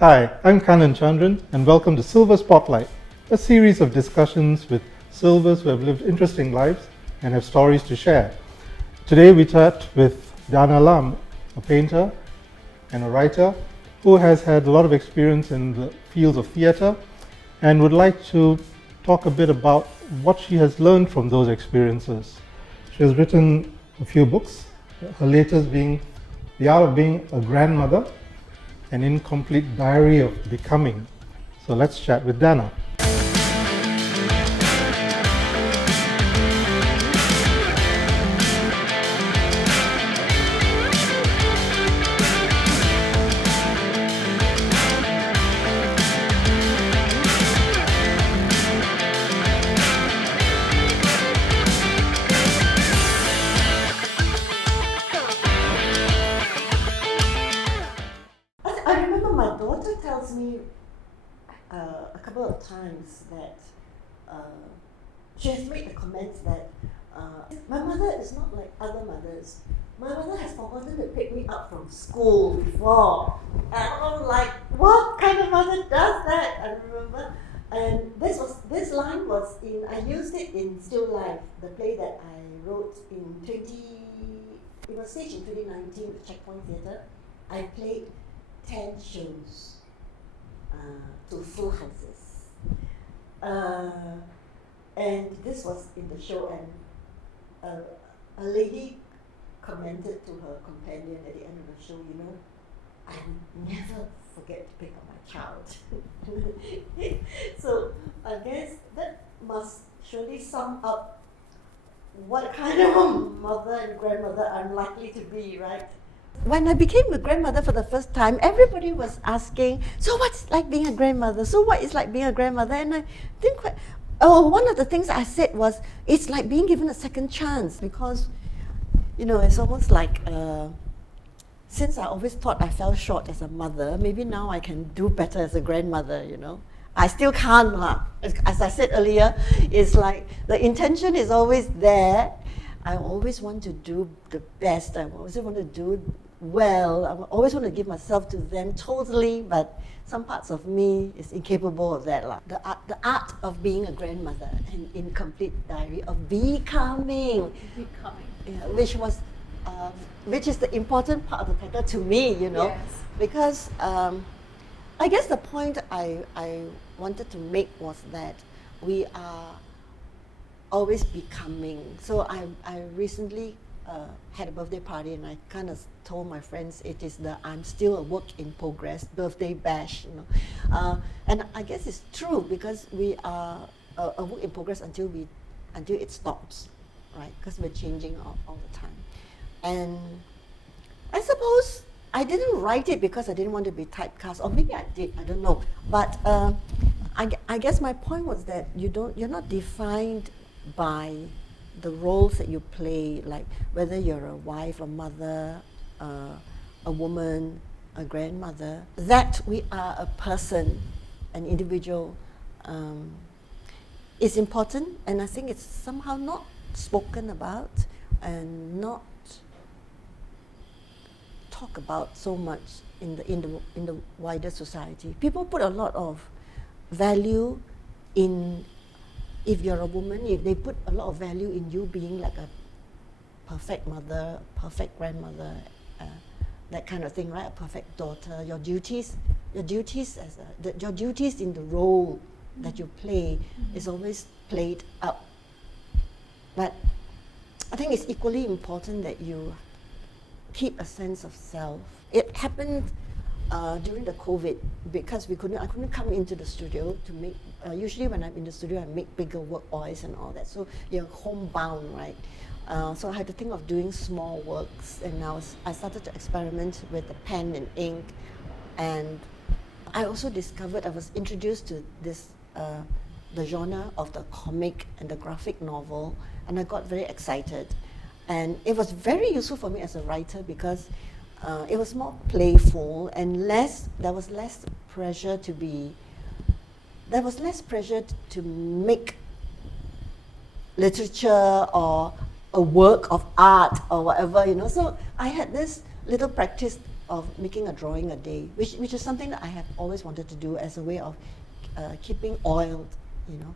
Hi, I'm Kanan Chandran and welcome to Silver Spotlight, a series of discussions with Silvers who have lived interesting lives and have stories to share. Today we chat with Dana Lam, a painter and a writer who has had a lot of experience in the fields of theatre and would like to talk a bit about what she has learned from those experiences. She has written a few books, her latest being The Art of Being a Grandmother, an incomplete diary of becoming. So let's chat with Dana. I remember my daughter tells me a couple of times that she has made the comment that my mother is not like other mothers. My mother has forgotten to pick me up from school before. And I'm like, what kind of mother does that? I remember. And this line was I used it in Still Life, the play that I wrote it was staged in 2019 at Checkpoint Theatre. I played 10 shows to full houses. And this was in the show, and a lady commented to her companion at the end of the show, I never forget to pick up my child. So I guess that must surely sum up what kind of a mother and grandmother I'm likely to be, right? When I became a grandmother for the first time, everybody was asking, so what's it like being a grandmother? So what is like being a grandmother? And I didn't quite, one of the things I said was, it's like being given a second chance, because, it's almost like, since I always thought I fell short as a mother, maybe now I can do better as a grandmother, I still can't, as I said earlier, it's like the intention is always there. I always want to do the best. I always want to do well. I always want to give myself to them totally, but some parts of me is incapable of that. The art of being a grandmother, an incomplete diary of becoming. Yeah, which is the important part of the title to me, Yes. Because I guess the point I wanted to make was that we are always becoming. So I recently had a birthday party, and I kind of told my friends it is the I'm still a work in progress birthday bash, and I guess it's true, because we are a work in progress until it stops, right? Because we're changing all the time. And I suppose I didn't write it because I didn't want to be typecast, or maybe I did, I don't know. But I guess my point was that you're not defined by the roles that you play, like whether you're a wife, a mother, a woman, a grandmother, that we are a person, an individual, is important. And I think it's somehow not spoken about and not talk about so much in the wider society. People put a lot of value in, if you're a woman, if they put a lot of value in you being like a perfect mother, perfect grandmother, that kind of thing, right? A perfect daughter. Your duties in the role that you play is always played up. But I think it's equally important that you keep a sense of self. It happened during the COVID, because I couldn't come into the studio to make, usually when I'm in the studio I make bigger work orders and all that, so you're homebound, right? So I had to think of doing small works, and I started to experiment with the pen and ink, and I also discovered, I was introduced to this, the genre of the comic and the graphic novel, and I got very excited. And it was very useful for me as a writer, because it was more playful and there was less pressure to make literature or a work of art or whatever, So I had this little practice of making a drawing a day, which is something that I have always wanted to do as a way of keeping oiled, you know.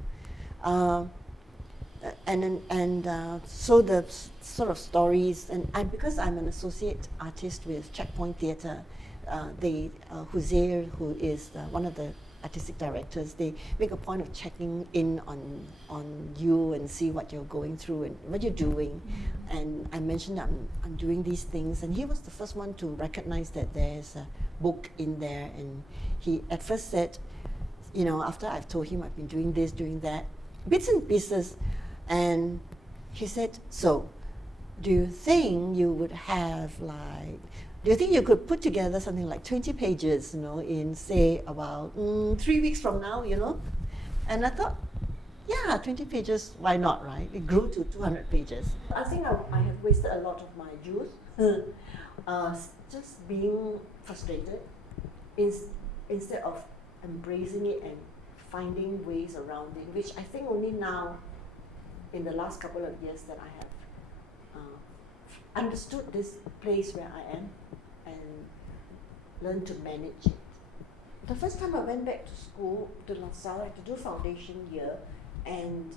So the sort of stories, and because I'm an associate artist with Checkpoint Theatre, Huzair, who is one of the artistic directors, they make a point of checking in on you and see what you're going through and what you're doing. And I mentioned that I'm doing these things, and he was the first one to recognize that there's a book in there. And he at first said, you know, after I've told him I've been doing this, doing that, bits and pieces, and he said, so do you think you would have do you think you could put together something like 20 pages, you know, in say about 3 weeks from now, you know? And I thought, yeah, 20 pages, why not, right? It grew to 200 pages. I think I have wasted a lot of my youth just being frustrated instead of embracing it and finding ways around it, which I think only now, in the last couple of years, that I have understood this place where I am and learned to manage it. The first time I went back to school, to LaSalle, I had to do foundation year, and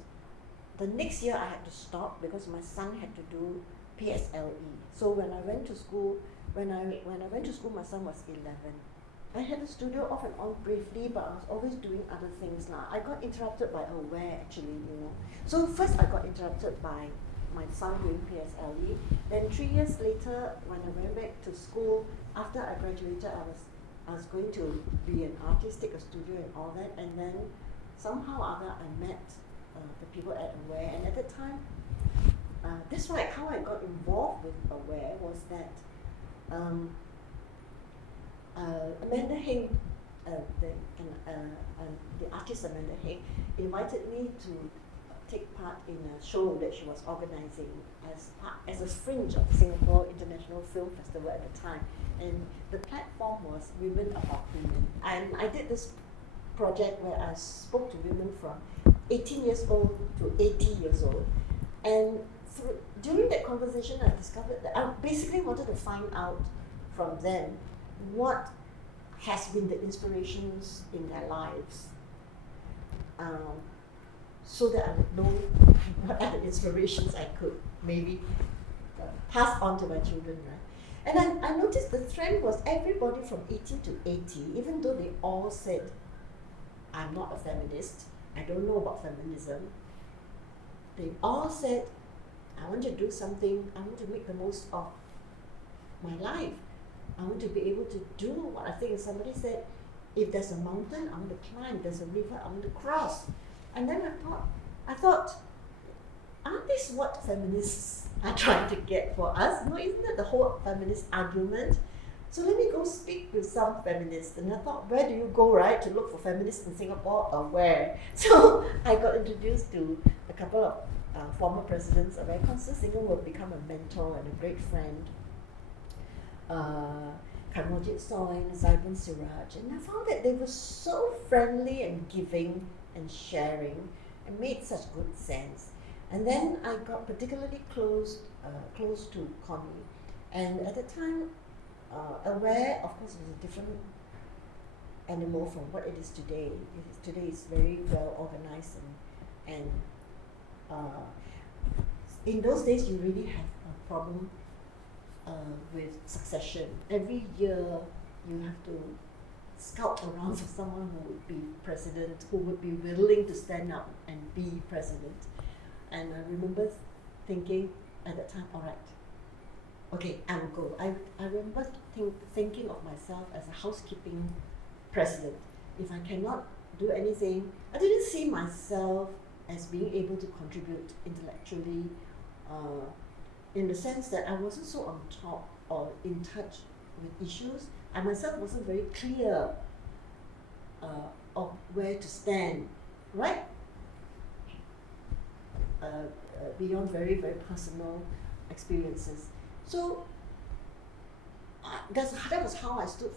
the next year I had to stop because my son had to do PSLE. So when I went to school, when I went to school, my son was 11. I had a studio off and on briefly, but I was always doing other things now. I got interrupted by Aware, actually, you know. So first I got interrupted by my son doing PSLE. Then 3 years later, when I went back to school, after I graduated, I was going to be an artist, take a studio and all that. And then somehow or other, I met the people at Aware. And at the time, that's why how I got involved with Aware was that Amanda Heng, the artist Amanda Heng, invited me to take part in a show that she was organizing as a fringe of Singapore International Film Festival at the time. And the platform was Women About Women. And I did this project where I spoke to women from 18 years old to 80 years old. And during that conversation, I discovered that I basically wanted to find out from them what has been the inspirations in their lives, so that I would know what are the inspirations I could maybe pass on to my children, right? And I noticed the trend was everybody from 80 to 80, even though they all said, I'm not a feminist, I don't know about feminism, they all said, I want to do something, I want to make the most of my life. I want to be able to do what I think. Somebody said, if there's a mountain, I want to climb, if there's a river, I want to cross. And then I thought, aren't this what feminists are trying to get for us? No, isn't that the whole feminist argument? So let me go speak with some feminists. And I thought, where do you go, right, to look for feminists in Singapore? Where? So I got introduced to a couple of former presidents of Constance Singham, who have become a mentor and a great friend. Kanwaljit Soin, Zaiban Siraj, and I found that they were so friendly and giving and sharing and made such good sense. And then I got particularly close to Connie, and at the time, Aware, of course, was a different animal from what it is today. Today is very well organized, and in those days you really have a problem with succession. Every year you have to scout around for someone who would be president, who would be willing to stand up and be president. And I remember thinking at that time, all right, okay, I will go. I remember thinking of myself as a housekeeping president. If I cannot do anything, I didn't see myself as being able to contribute intellectually, in the sense that I wasn't so on top or in touch with issues. I myself wasn't very clear of where to stand, right? Beyond very, very personal experiences. So that was how I stood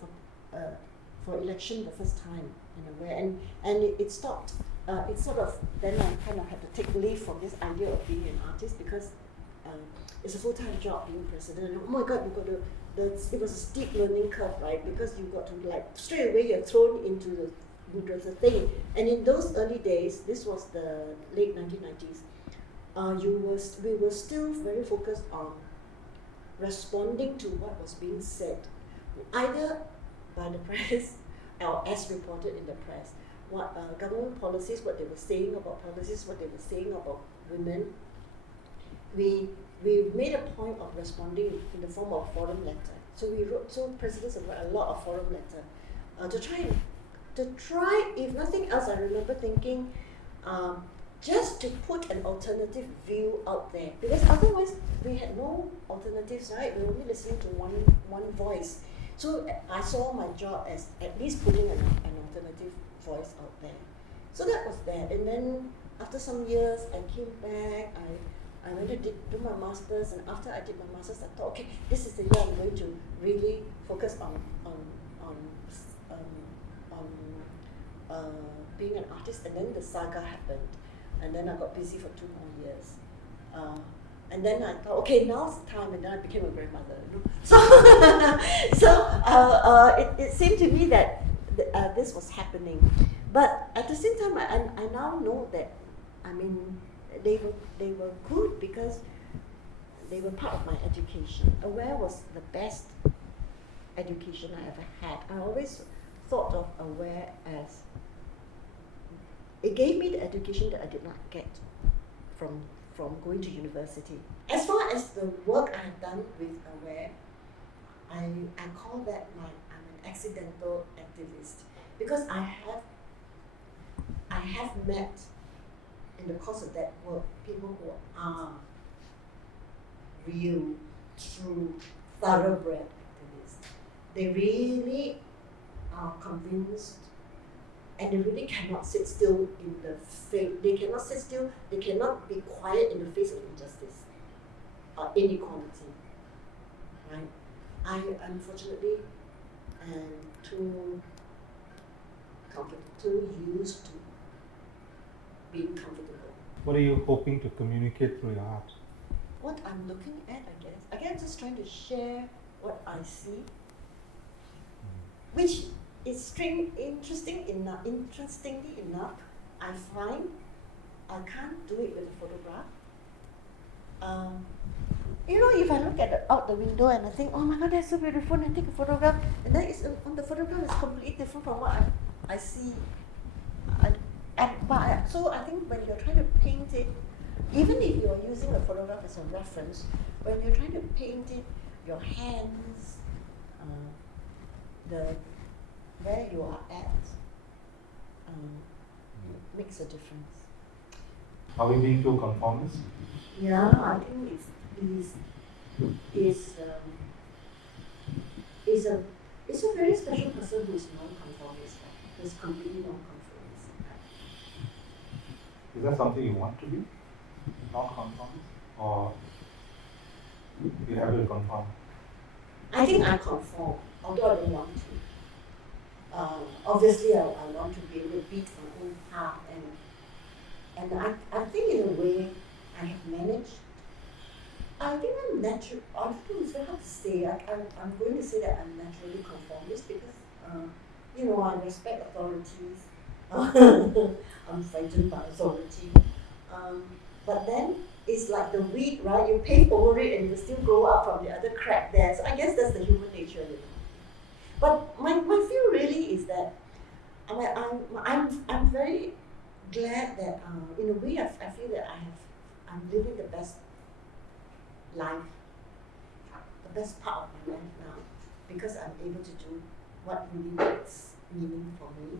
for election the first time in a way, and it stopped. It sort of, then I kind of had to take leave from this idea of being an artist, because it's a full-time job being president. And oh my God, you've got to it was a steep learning curve, right? Because you got to like straight away you're thrown into the thing. And in those early days, this was the late 1990s. We were still very focused on responding to what was being said, either by the press or as reported in the press. What government policies, what they were saying about policies, what they were saying about women. We made a point of responding in the form of forum letter. So presidents have wrote a lot of forum letter to try, if nothing else, I remember thinking, just to put an alternative view out there, because otherwise we had no alternatives, right? We were only listening to one voice. So I saw my job as at least putting an alternative voice out there. So that was that. And then after some years, I came back. I went to do my master's, and after I did my master's, I thought, okay, this is the year I'm going to really focus on being an artist. And then the saga happened, and then I got busy for 2 more years. And then I thought, okay, now's the time, and then I became a grandmother. It seemed to me that this was happening. But at the same time, I now know that, I mean, they were good because they were part of my education. Aware was the best education I ever had. I always thought of Aware as, it gave me the education that I did not get from going to university. As far as the work I have done with Aware, I call that I'm an accidental activist, because I have met in the course of that work people who are real, true, thoroughbred activists. They really are convinced, and they really cannot sit still in the face. They cannot sit still. They cannot be quiet in the face of injustice or inequality. Right? I unfortunately am too used to being comfortable. What are you hoping to communicate through your art? What I'm looking at, I guess. Again, just trying to share what I see, which is interestingly enough, I find I can't do it with a photograph. If I look out the window and I think, oh my God, that's so beautiful, and I take a photograph, and then on the photograph it's completely different from what I see. So I think when you're trying to paint it, even if you're using a photograph as a reference, when you're trying to paint it, your hands, where you are at, makes a difference. Are we being too conformist? Yeah, I think it's a very special person who is non-conformist, right? Who's completely non-conformist. Is that something you want to be? Non-conformist? Or you have to conform? I think I conform, although I don't want to. Obviously, I want to be able to beat my own path, and I think in a way I have managed. I think I'm natural. I don't know, it's very hard to say. I'm going to say that I'm naturally conformist because, I respect authorities. I'm frightened by authority. But then it's like the weed, right? You pave over it and you still grow up from the other crack there. So I guess that's the human nature. But my feel really is that I'm very glad that in a way I feel that I'm living the best life, the best part of my life now, because I'm able to do what really makes meaning for me.